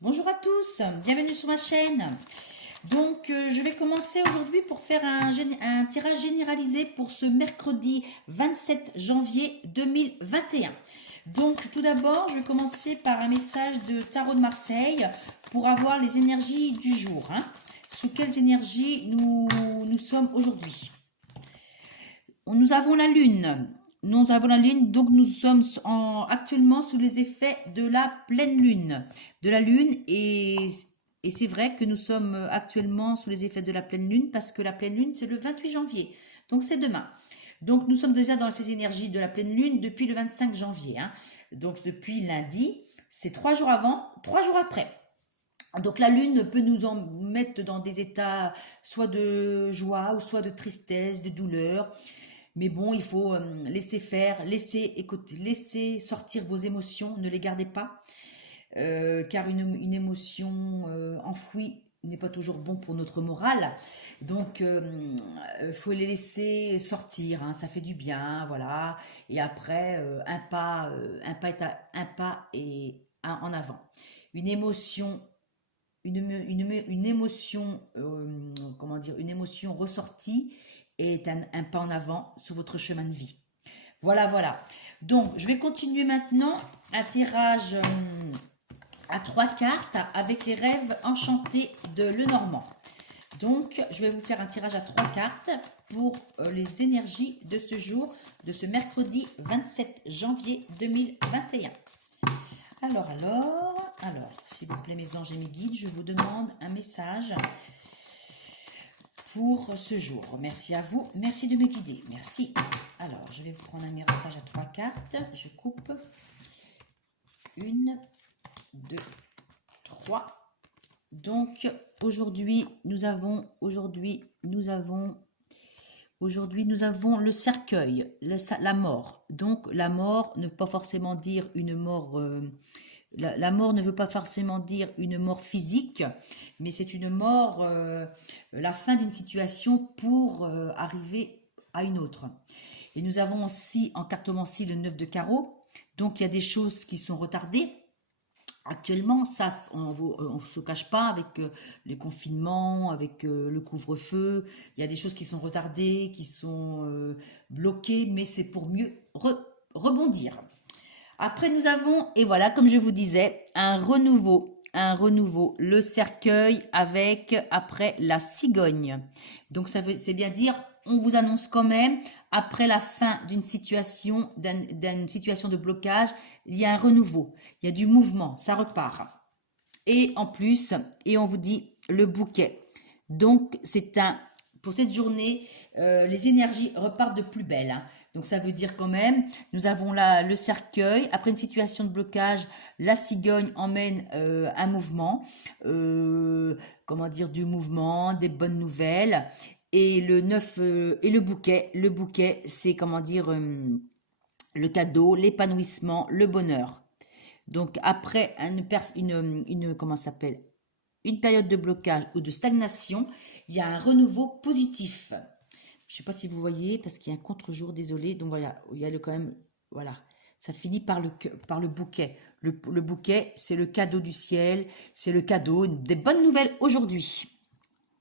Bonjour à tous, bienvenue sur ma chaîne. Je vais commencer aujourd'hui pour faire un tirage généralisé pour ce mercredi 27 janvier 2021. Donc, tout d'abord, je vais commencer par un message de Tarot de Marseille pour avoir les énergies du jour. Sous quelles énergies nous sommes aujourd'hui? Nous avons la Lune. Nous avons la Lune, donc nous sommes actuellement sous les effets de la pleine Lune. De la Lune, et c'est vrai que nous sommes actuellement sous les effets de la pleine Lune parce que la pleine Lune, c'est le 28 janvier. Donc c'est demain. Donc nous sommes déjà dans ces énergies de la pleine Lune depuis le 25 janvier. Donc depuis lundi, c'est 3 jours avant, 3 jours après. Donc la lune peut nous en mettre dans des états soit de joie ou soit de tristesse, de douleur. Mais bon, il faut laisser faire, laisser écouter, laisser sortir vos émotions, ne les gardez pas, car une émotion enfouie n'est pas toujours bon pour notre morale. Donc, faut les laisser sortir, ça fait du bien, voilà. Et après, un pas et un en avant. Une émotion une émotion, comment dire, une émotion ressortie est un pas en avant sur votre chemin de vie. Voilà, voilà. Donc, je vais continuer maintenant un tirage à 3 cartes avec les rêves enchantés de Lenormand. Donc, je vais vous faire un tirage à 3 cartes pour les énergies de ce jour, de ce mercredi 27 janvier 2021. Alors, s'il vous plaît, mes anges et mes guides, je vous demande un message pour ce jour. Merci à vous, merci de me guider, merci. Alors, je vais vous prendre un message à 3 cartes. Je coupe. 1, 2, 3. Donc, aujourd'hui, nous avons le cercueil, la mort. Donc, la mort ne veut pas forcément dire une mort. La mort ne veut pas forcément dire une mort physique, mais c'est une mort, la fin d'une situation pour arriver à une autre. Et nous avons aussi en cartomancie le 9 de carreau. Donc, il y a des choses qui sont retardées. Actuellement, ça, on ne se cache pas avec les confinements, avec le couvre-feu. Il y a des choses qui sont retardées, qui sont bloquées, mais c'est pour mieux rebondir. Après, nous avons, et voilà, comme je vous disais, un renouveau, le cercueil avec, après, la cigogne. Donc, c'est bien dire, on vous annonce quand même, après la fin d'une situation, d'une situation de blocage, il y a un renouveau, il y a du mouvement, ça repart. Et en plus, et on vous dit le bouquet. Donc, pour cette journée, les énergies repartent de plus belle. Donc, ça veut dire quand même, nous avons là le cercueil. Après une situation de blocage, la cigogne emmène un mouvement. Comment dire, du mouvement, des bonnes nouvelles. Et le 9 et le bouquet. Le bouquet, c'est comment dire, le cadeau, l'épanouissement, le bonheur. Donc, après comment s'appelle, une période de blocage ou de stagnation, il y a un renouveau positif. Je ne sais pas si vous voyez, parce qu'il y a un contre-jour, désolé. Donc voilà, il y a quand même, voilà, ça finit par le bouquet. Le bouquet, c'est le cadeau du ciel, c'est le cadeau des bonnes nouvelles aujourd'hui.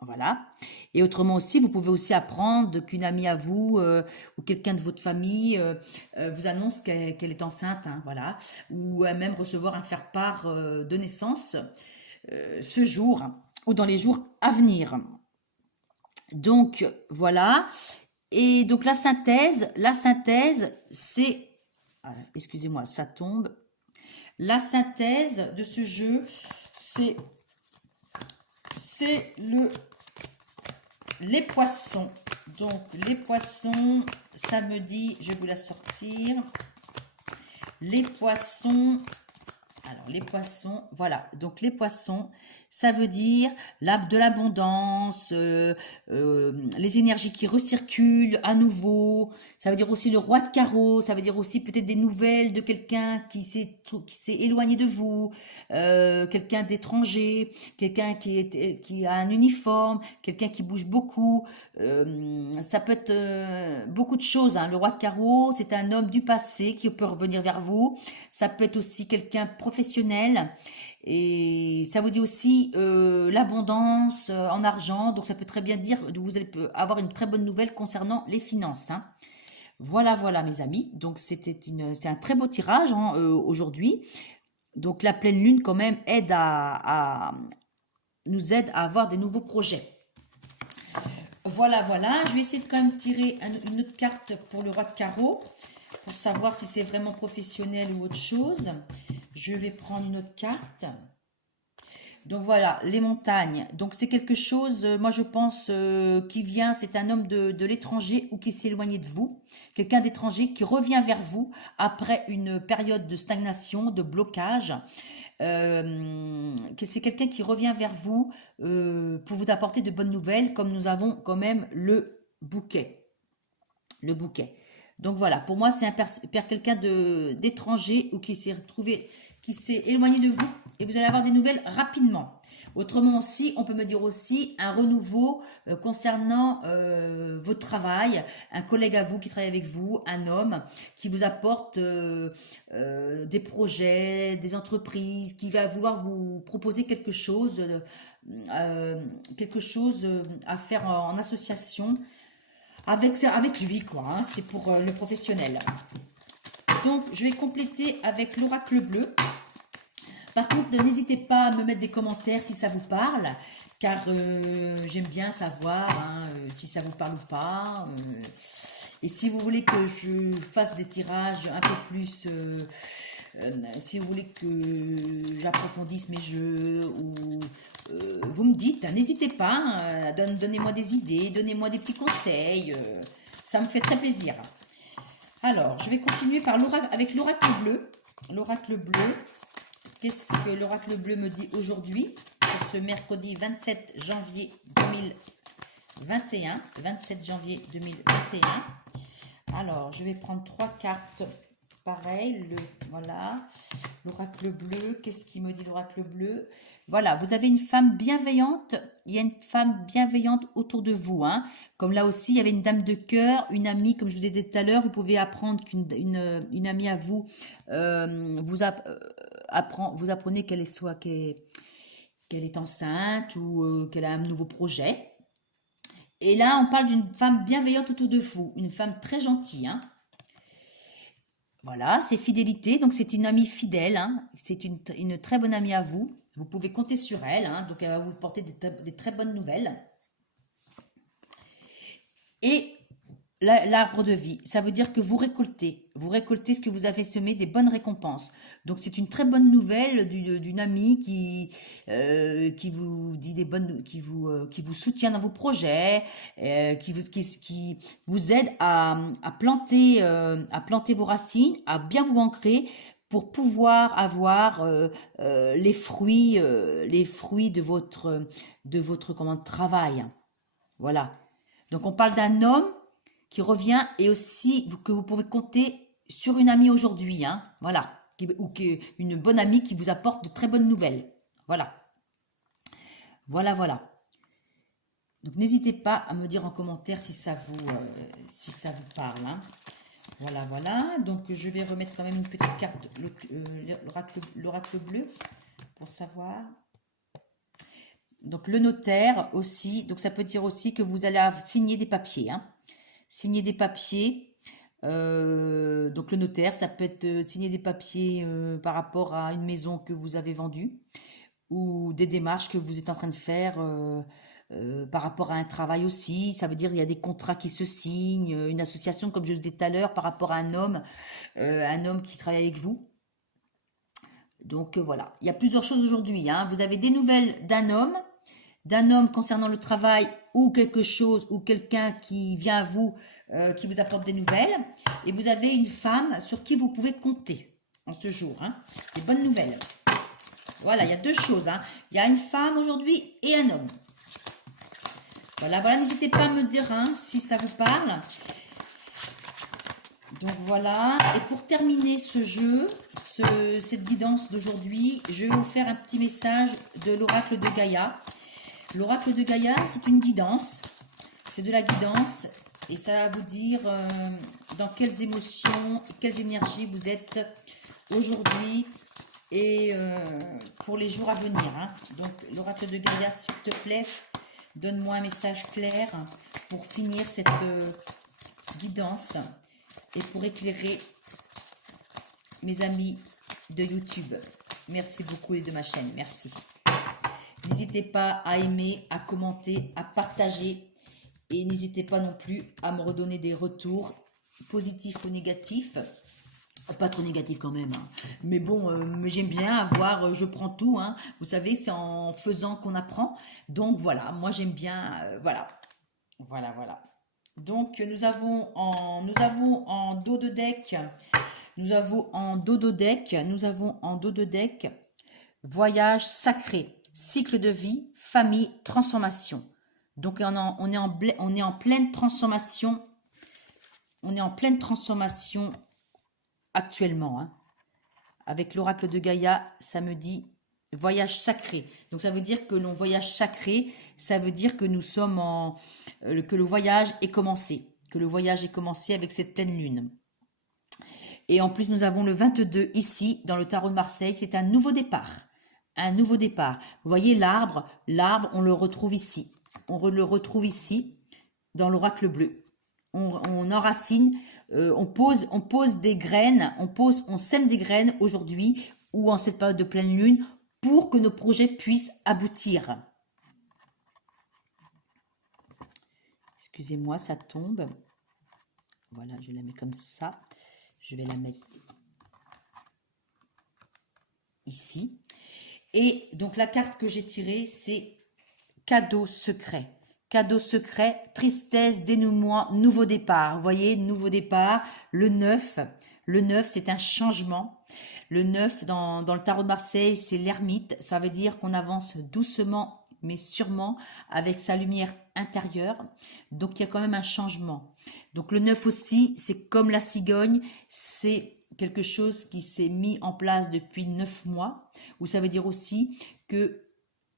Voilà. Et autrement aussi, vous pouvez aussi apprendre qu'une amie à vous ou quelqu'un de votre famille vous annonce qu'elle est enceinte, voilà. Ou même recevoir un faire-part de naissance ce jour ou dans les jours à venir. Donc, voilà. Et donc, la synthèse, c'est... excusez-moi, ça tombe. La synthèse de ce jeu, c'est les poissons. Donc, les poissons, samedi, je vais vous la sortir. Les poissons... Alors, les poissons, voilà. Donc, les poissons, ça veut dire de l'abondance, les énergies qui recirculent à nouveau. Ça veut dire aussi le roi de carreau. Ça veut dire aussi peut-être des nouvelles de quelqu'un qui s'est éloigné de vous, quelqu'un d'étranger, quelqu'un qui a un uniforme, quelqu'un qui bouge beaucoup. Ça peut être beaucoup de choses. Le roi de carreau, c'est un homme du passé qui peut revenir vers vous. Ça peut être aussi quelqu'un professionnel Et ça vous dit aussi l'abondance en argent. Donc ça peut très bien dire que vous allez avoir une très bonne nouvelle concernant les finances, hein. Voilà, voilà mes amis. Donc c'est un très beau tirage, hein, aujourd'hui. Donc la pleine lune quand même nous aide à avoir des nouveaux projets. Voilà, voilà. Je vais essayer de quand même tirer une autre carte pour le roi de carreau, pour savoir si c'est vraiment professionnel ou autre chose. Je vais prendre une autre carte. Donc voilà, les montagnes. Donc c'est quelque chose, moi je pense, qui vient, c'est un homme de l'étranger ou qui s'est éloigné de vous. Quelqu'un d'étranger qui revient vers vous après une période de stagnation, de blocage. C'est quelqu'un qui revient vers vous pour vous apporter de bonnes nouvelles, comme nous avons quand même le bouquet. Le bouquet. Donc voilà, pour moi, c'est quelqu'un d'étranger ou qui s'est retrouvé, qui s'est éloigné de vous et vous allez avoir des nouvelles rapidement. Autrement aussi, on peut me dire aussi un renouveau concernant votre travail, un collègue à vous qui travaille avec vous, un homme qui vous apporte des projets, des entreprises, qui va vouloir vous proposer quelque chose à faire en association avec lui, quoi, hein. C'est pour le professionnel. Donc, je vais compléter avec l'oracle bleu. Par contre, n'hésitez pas à me mettre des commentaires si ça vous parle, car j'aime bien savoir, hein, si ça vous parle ou pas. Et si vous voulez que je fasse des tirages un peu plus... si vous voulez que j'approfondisse mes jeux ou vous me dites, hein, n'hésitez pas, hein, donnez-moi des idées, donnez-moi des petits conseils, ça me fait très plaisir. Alors, je vais continuer avec l'oracle bleu. L'oracle bleu, qu'est-ce que l'oracle bleu me dit aujourd'hui pour ce mercredi 27 janvier 2021. 27 janvier 2021. Alors, je vais prendre 3 cartes. Pareil, voilà, l'oracle bleu, qu'est-ce qui me dit l'oracle bleu? Voilà, vous avez une femme bienveillante, il y a une femme bienveillante autour de vous, hein. Comme là aussi, il y avait une dame de cœur, une amie, comme je vous ai dit tout à l'heure, vous pouvez apprendre qu'une amie à vous vous apprenez qu'elle est enceinte ou qu'elle a un nouveau projet. Et là, on parle d'une femme bienveillante autour de vous, une femme très gentille, hein. Voilà, c'est fidélité, donc c'est une amie fidèle, hein. C'est une très bonne amie à vous. Vous pouvez compter sur elle, hein. Donc elle va vous porter des très bonnes nouvelles. Et l'arbre de vie, ça veut dire que vous récoltez ce que vous avez semé, des bonnes récompenses. Donc c'est une très bonne nouvelle d'une amie qui vous dit qui vous soutient dans vos projets, qui vous aide à planter vos racines, à bien vous ancrer pour pouvoir avoir les fruits de votre travail. Voilà. Donc on parle d'un homme qui revient et aussi que vous pouvez compter sur une amie aujourd'hui, hein, voilà, une bonne amie qui vous apporte de très bonnes nouvelles, voilà, voilà, voilà. Donc n'hésitez pas à me dire en commentaire si ça vous parle, hein. Voilà, voilà. Donc je vais remettre quand même une petite carte, l'oracle bleu, pour savoir. Donc le notaire aussi, donc ça peut dire aussi que vous allez signer des papiers, hein. Signer des papiers, donc le notaire, ça peut être signer des papiers par rapport à une maison que vous avez vendue ou des démarches que vous êtes en train de faire par rapport à un travail aussi. Ça veut dire il y a des contrats qui se signent, une association comme je le disais tout à l'heure par rapport à un homme qui travaille avec vous. Donc voilà, il y a plusieurs choses aujourd'hui, hein. Vous avez des nouvelles d'un homme concernant le travail ou quelque chose ou quelqu'un qui vient à vous, qui vous apporte des nouvelles. Et vous avez une femme sur qui vous pouvez compter en ce jour, hein. Des bonnes nouvelles. Voilà, il y a deux choses, hein. Il y a une femme aujourd'hui et un homme. Voilà, voilà, n'hésitez pas à me dire, hein, si ça vous parle. Donc voilà, et pour terminer ce jeu, cette guidance d'aujourd'hui, je vais vous faire un petit message de l'oracle de Gaïa. L'oracle de Gaïa, c'est une guidance, c'est de la guidance et ça va vous dire dans quelles émotions, quelles énergies vous êtes aujourd'hui et pour les jours à venir. Hein. Donc, l'oracle de Gaïa, s'il te plaît, donne-moi un message clair pour finir cette guidance et pour éclairer mes amis de YouTube. Merci beaucoup et de ma chaîne. Merci. N'hésitez pas à aimer, à commenter, à partager. Et n'hésitez pas non plus à me redonner des retours positifs ou négatifs. Pas trop négatifs quand même. Hein. Mais bon, j'aime bien avoir, je prends tout. Hein. Vous savez, c'est en faisant qu'on apprend. Donc voilà, moi j'aime bien, voilà. Voilà. Donc nous avons en dos de deck, nous avons en dos de deck, voyage sacré, cycle de vie, famille, transformation. Donc on est en pleine transformation. On est en pleine transformation actuellement. Hein. Avec l'oracle de Gaïa, ça me dit voyage sacré. Donc ça veut dire que l'on voyage sacré, ça veut dire que nous sommes que le voyage est commencé. Que le voyage est commencé avec cette pleine lune. Et en plus, nous avons le 22 ici, dans le tarot de Marseille. C'est un nouveau départ. Un nouveau départ. Vous voyez l'arbre, on le retrouve ici. On le retrouve ici, dans l'oracle bleu. On enracine, on pose des graines, on sème des graines aujourd'hui ou en cette période de pleine lune pour que nos projets puissent aboutir. Excusez-moi, ça tombe. Voilà, je la mets comme ça. Je vais la mettre ici. Et donc la carte que j'ai tirée, c'est cadeau secret. Cadeau secret, tristesse, dénouement, nouveau départ. Vous voyez, nouveau départ, le 9. Le 9, c'est un changement. Le 9, dans le tarot de Marseille, c'est l'ermite. Ça veut dire qu'on avance doucement, mais sûrement, avec sa lumière intérieure. Donc, il y a quand même un changement. Donc, le 9 aussi, c'est comme la cigogne, c'est quelque chose qui s'est mis en place depuis 9 mois. Ou ça veut dire aussi qu'il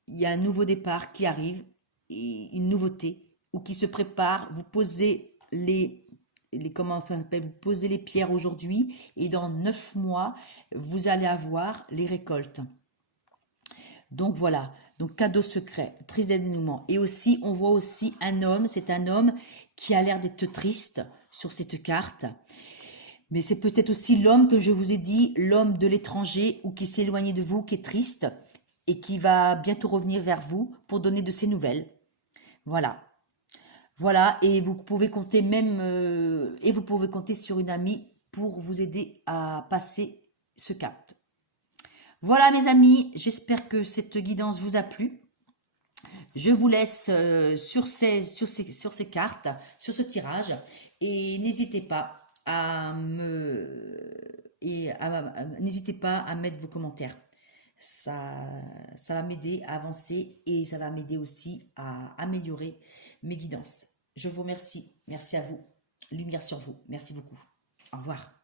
y a un nouveau départ qui arrive, et une nouveauté, ou qui se prépare. Vous posez vous posez les pierres aujourd'hui, et dans 9 mois, vous allez avoir les récoltes. Donc voilà, donc cadeau secret, triste dénouement. Et aussi, on voit aussi un homme, c'est un homme qui a l'air d'être triste sur cette carte. Mais c'est peut-être aussi l'homme que je vous ai dit, l'homme de l'étranger ou qui s'est éloigné de vous, qui est triste et qui va bientôt revenir vers vous pour donner de ses nouvelles. Voilà. Voilà, et vous pouvez compter sur une amie pour vous aider à passer ce cap. Voilà mes amis, j'espère que cette guidance vous a plu. Je vous laisse sur ces cartes, sur ce tirage, et n'hésitez pas n'hésitez pas à mettre vos commentaires. Ça va m'aider à avancer et ça va m'aider aussi à améliorer mes guidances. Je vous remercie. Merci à vous. Lumière sur vous. Merci beaucoup. Au revoir.